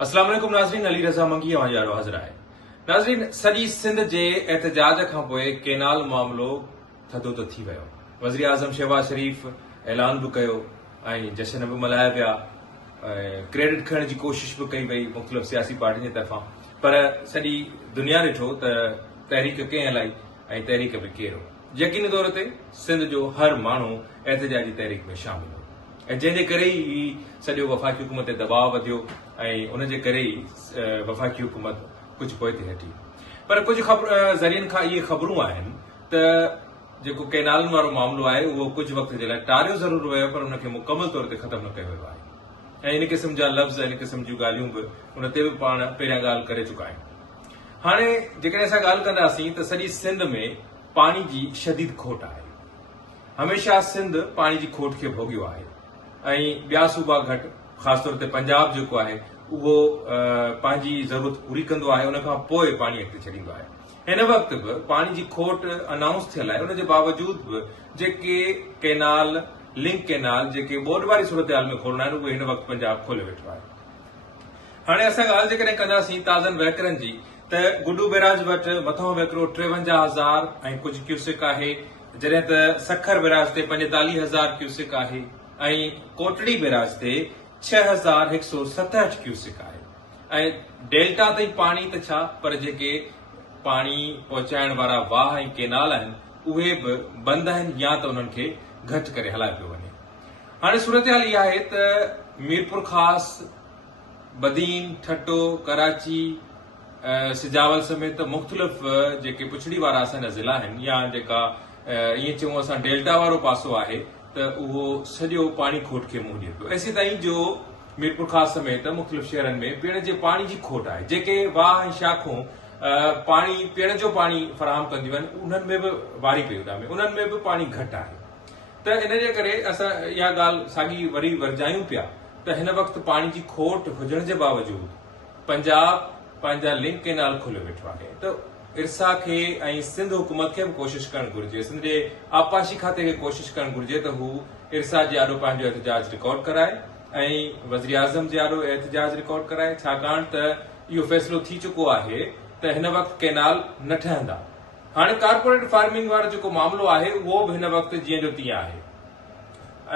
अस्सलाम वालेकुम नाज़रीन, अली रज़ा मंगी आरो हाज़िर आहे। नाज़रीन, सॼी सिंध जे एहतजाज खां पोइ केनाल मामलो थधो त थी वियो। वज़ीर आज़म शहबाज शरीफ़ ऐलान बि कयो ऐं जश्न बि मल्हाया विया, क्रेडिट खणण जी कोशिश बि कई वई मुख़्तलिफ़ सियासी पार्टियुनि जे तरफ़ां, पर सॼी दुनिया ॾिठो त तहरीक कंहिं हलाई ऐं तहरीक बि केरु। यकीनी तौर ते सिंध जो हर माण्हू एहतजाजी तहरीक में शामिल हो ऐं जंहिंजे करे ई सॼो वफ़ाक़ी हुकूमत ते दबाव वधियो ऐं उनजे करे ई वफ़ाक़ी हुकूमत कुझु पोइ ते हटी। पर कुझु ज़रियनि खां इहे ख़बरूं आहिनि त जेको केनालनि वारो मामिलो आहे उहो कुझु वक़्त जे लाइ टारियो ज़रूरु वियो, पर उनखे मुकमल तौर ते ख़तमु न कयो वियो आहे ऐं इन क़िस्म जा लफ़्ज़, इन क़िस्म जूं ॻाल्हियूं बि उन ते बि पाण पहिरियां ॻाल्हि करे चुका आहियूं। हाणे जेकॾहिं असां ॻाल्हि कंदासीं त सॼी सिंध में पाणी जी शदीद खोट आहे। हमेशह सिंध पाणी जी खोट खे भोॻियो आहे ऐं ॿिया सूबा घटि, ख़ासि तौर ते पंजाब जेको आहे उहो पंहिंजी ज़रूरत पूरी कंदो आहे, उन खां पोइ पाणी अॻिते छॾींदो आहे। हिन वक़्तु बि पाणी जी खोट अनाउंस थियल आहे, उनजे बावजूद बि जेके केनाल, लिंक केनाल जेके ॿोॾ वारी सूरत हाल में खोलणा आहिनि उहे हिन वक़्तु पंजाब खोले वेठो आहे। हाणे असां ॻाल्हि जेकॾहिं कंदासीं ताज़नि वहिकरनि जी, त गुडू बैराज वटि मथों वहिकिरो 53,000 ऐं कुझु क्यूसिक आहे, जॾहिं त सखर बैराज ते 45,000 क्यूसिक आहे ऐं कोटड़ी बैराज ते 6,167 क्यूसिक आहे। ऐं डेल्टा ताईं पाणी त छा, पर जेके पाणी पहुचाइण वारा वाह ऐं केनाल आहिनि उहे बि बंदि आहिनि या त उन्हनि खे घटि करे हलाए पियो वञे। हाणे सूरत हाल इहा आहे त मीरपुर ख़ासि, बदीन, ठट्टो, कराची, सिजावल समेत मुख़्तलिफ़ जेके पुछड़ी वारा असांजा ज़िला आहिनि या जेका ईअं चऊं असां डेल्टा वारो पासो आहे त उहो सॼो पाणी खोट खे मुंहुं ॾिए पियो। ऐसी ताईं जो मीरपुर ख़ासि समेत मुख़्तलिफ़ शहरनि में पीअण जे पाणी जी खोट आहे। जेके वाह ऐं शाखूं पाणी पीअण जो पाणी फराहम कंदियूं आहिनि उन्हनि में बि वारी पेयूदा में उन्हनि में बि पाणी घटि आहे। त इन जे करे असां इहा ॻाल्हि साॻी वरी वरजायूं पिया त हिन वक़्तु पाणी जी खोट हुजण जे बावजूद पंजाब पंहिंजा लिंक केनाल खोले वेठो आहे। त इरसा खे ऐं सिंध हुकूमत खे बि कोशिशि करणु घुर्जे, सिंध जे आबपाशी खाते खे कोशिशि करणु घुर्जे त हू इरसा जे आॾो पंहिंजो एहतजाज रिकॉर्ड कराए ऐं वज़ीर आज़म जे आॾो एहतजाज रिकॉर्ड कराए, छाकाणि त इहो फ़ैसिलो थी चुको आहे त हिन वक़्तु केनाल न ठहंदा। हाणे कारपोरेट फार्मिंग वारो जेको मामिलो आहे उहो बि हिन वक़्तु जीअं जो तीअं आहे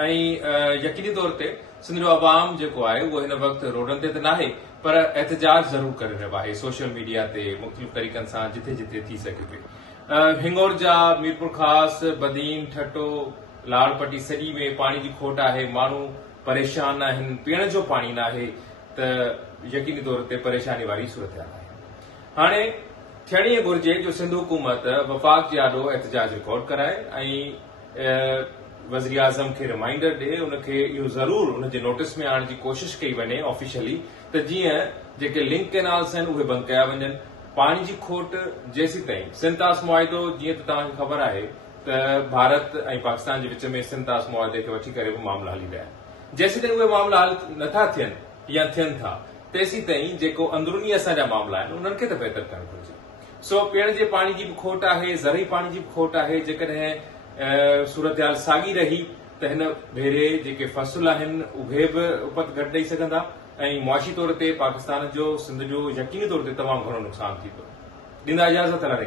ऐं यकीनी तौर ते सिंध जो अवाम जेको आहे उहो हिन वक़्तु रोडनि ते त नाहे, पर एहतजाज ज़रूरु करे रहियो आहे सोशल मीडिया ते मुख़्तलिफ़ तरीक़नि सां जिथे जिथे थी सघे पई। हिंगोर जा, मीरपुर ख़ासि, बदीन, ठट्टो, लालपट्टी सॼी में पाणी जी खोट आहे, माण्हू परेशान आहिनि, पीअण जो पाणी न आहे, त यकीनी तौर ते परेशानी वारी सूरत आहे। हाणे थियण ई घुर्जे जो सिंध हुकूमत वफ़ाक़ जे आॾो एहतजाज रिकॉर्ड कराए ऐं वज़ीर आज़म खे रिमाइंडर ॾिए, उनखे इहो ज़रूरु उनजे नोटिस में आणण जी कोशिशि कई वञे ऑफिशियली त जीअं जेके लिंक केनाल्स आहिनि उहे बंदि कया वञनि। पाणी जी खोट जेसीं ताईं सिंतास मुआइदो, जीअं त तव्हांखे ख़बर आहे त भारत ऐं पाकिस्तान जे विच में सिंतास मुआइदे खे वठी करे बि मामला हली रहिया आहिनि। जेसीं ताईं उहे मामला हल नथा थियनि या थियनि था तेसीं ताईं जेको अंदरूनी असांजा मामला आहिनि उन्हनि खे त बहितर करणु घुर्जे। सो पीअण जे पाणी जी बि खोट आहे, ज़रई पाणी जी बि खोट आहे। जेकॾहिं सूरत हाल साॻी रही त हिन भेरे जेके फ़सुल आहिनि उहे बि उपत घटि ॾेई सघंदा ऐं मुआशी तौर ते पाकिस्तान जो, सिंध जो यकीनी तौर ते तमामु घणो नुक़सानु थींदो। ॾींदा इजाज़त, अल्लाह ने